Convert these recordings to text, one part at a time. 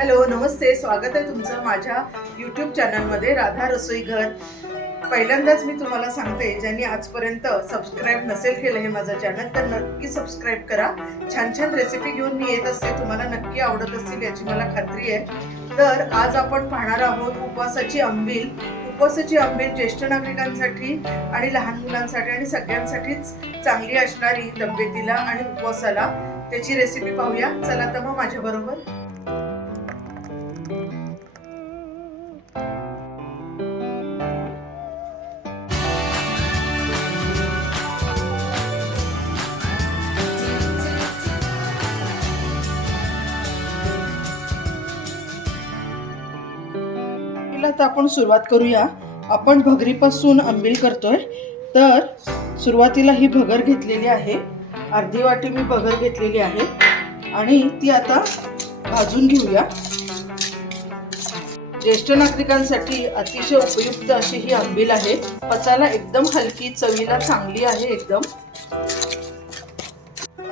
Hello नमस्ते. स्वागत आहे तुमचं माझ्या यूट्यूब चॅनलमध्ये राधा रसोई घर. पहिल्यांदाच मी तुम्हाला सांगते ज्यांनी आजपर्यंत सबस्क्राईब नसेल केलं हे माझं चॅनल तर नक्की सबस्क्राईब करा. छान छान रेसिपी घेऊन मी येत असते तुम्हाला नक्की आवडत असतील याची मला खात्री आहे. तर आज आपण पाहणार आहोत उपवासाची आंबील उपवासाची आंबील ज्येष्ठ नागरिकांसाठी आणि लहान मुलांसाठी आणि सगळ्यांसाठीच चांगली असणारी तब्येतीला आणि उपवासाला. त्याची रेसिपी पाहूया. चला तर मग माझ्याबरोबर. आता तर आपण सुरुवात करूया. आपण भगरीपासून आंबील करतोय. तर सुरुवातीला ही भगर घेतलेली आहे. अर्धी वाटी मी भगर घेतलेली आहे. आणि ती आता भाजून घेऊया. ज्येष्ठ नागरिकांसाठी अतिशय उपयुक्त अशी ही आंबील आहे. पचायला एकदम हलकी चवीला चांगली आहे एकदम.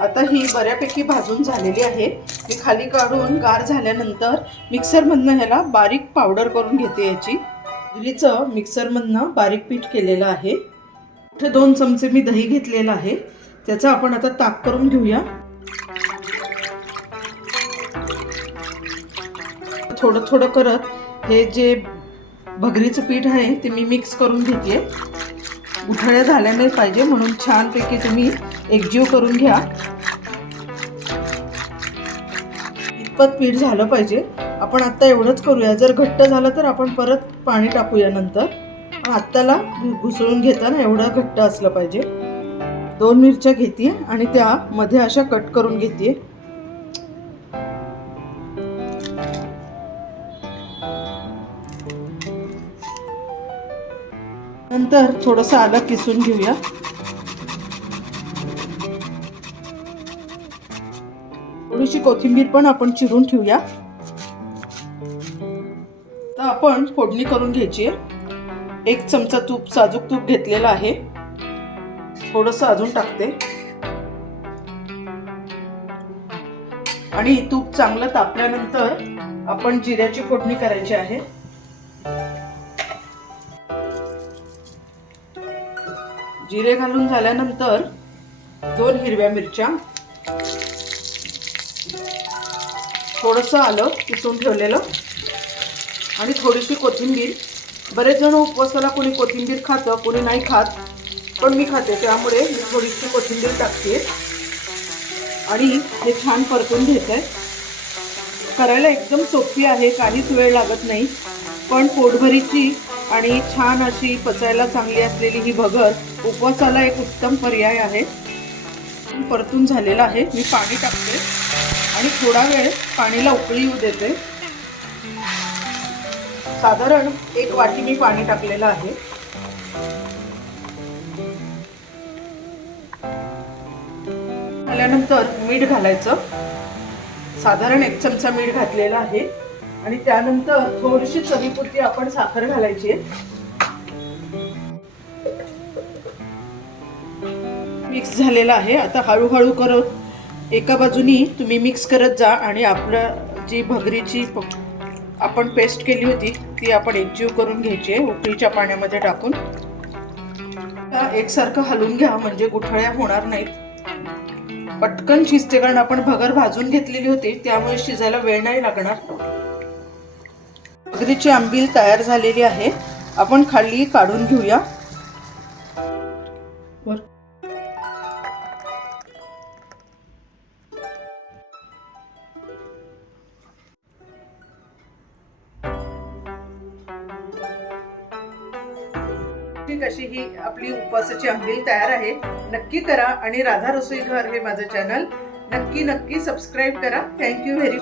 आता ही बऱ्यापैकी भाजून झालेली आहे. मी खाली काढून गार झाल्यानंतर मिक्सरमधनं ह्याला बारीक पावडर करून घेते याची. दहीचं मिक्सरमधनं बारीक पीठ केलेलं आहे. इथे दोन चमचे मी दही घेतलेलं आहे. त्याचा आपण आता ताक करून घेऊया. थोडं थोडं करत हे जे भगरीचं पीठ आहे ते मी मिक्स करून घेते. उठाळ्या झाल्या नाही पाहिजे म्हणून छानपैकी तुम्ही एकजीव करून घ्या. इतपत पीठ झालं पाहिजे. आपण आत्ता एवढंच करूया. जर घट्ट झालं तर आपण परत पाणी टाकूया नंतर. आत्ताला घुसळून घेताना एवढं घट्ट असलं पाहिजे. दोन मिरच्या घेते आणि त्या मध्ये अशा कट करून घेते नंतर थोडंसं आलं किसून घेऊया. थोडीशी कोथिंबीर पण आपण चिरून ठेवूया. तर आपण फोडणी करून घ्यायची आहे. एक चमचा तूप साजूक तूप घेतलेलं आहे. थोडस अजून टाकते. आणि तूप चांगलं तापल्यानंतर आपण जिऱ्याची फोडणी करायची आहे. जिरे घालून झाल्यानंतर दोन हिरव्या मिरच्या थोडंसं आलं किसून ठेवलेलं. आणि थोडीशी कोथिंबीर. बरेच जण उपवासाला कोणी कोथिंबीर खातं कोणी नाही खात पण मी खाते. त्यामुळे मी थोडीशी कोथिंबीर टाकते. आणि हे छान परतून घेते. करायला एकदम सोपी आहे काहीच वेळ लागत नाही. पण पोटभरीची आणि छान अशी पचायला चांगली असलेली ही भगर उपवासाला एक उत्तम पर्याय आहे. परतून झालेला आहे. मी पाणी टाकते. आणि थोडा वेळ पाणीला उकळी येऊ देते. साधारण एक वाटी मी पाणी टाकलेलं आहे. झाल्यानंतर मीठ घालायचं. साधारण एक चमचा मीठ घातलेला आहे. आणि त्यानंतर थोडीशी चवीपुरती आपण साखर घालायची मिक्स झालेला आहे. आता हळूहळू करत एका बाजूनी तुम्ही मिक्स करत जा आणि आपलं जी भगरीची आपण पेस्ट केली होती ती आपण एकजीव करून घ्यायची आहे उकळीच्या पाण्यामध्ये टाकून. एकसारखं हलवून घ्या म्हणजे गुठळ्या होणार नाहीत. पटकन शिजते कारण आपण भगर भाजून घेतलेली होती त्यामुळे शिजायला वेळ नाही लागणार. भगरीची आंबील तयार झालेली आहे. आपण खाली काढून घेऊया. ठीक अशी ही आपली उपवासाची अंबिल तयार आहे नक्की करा. आणि राधा रसोई घर हे माझं चॅनल नक्की नक्की सबस्क्राईब करा. Thank you very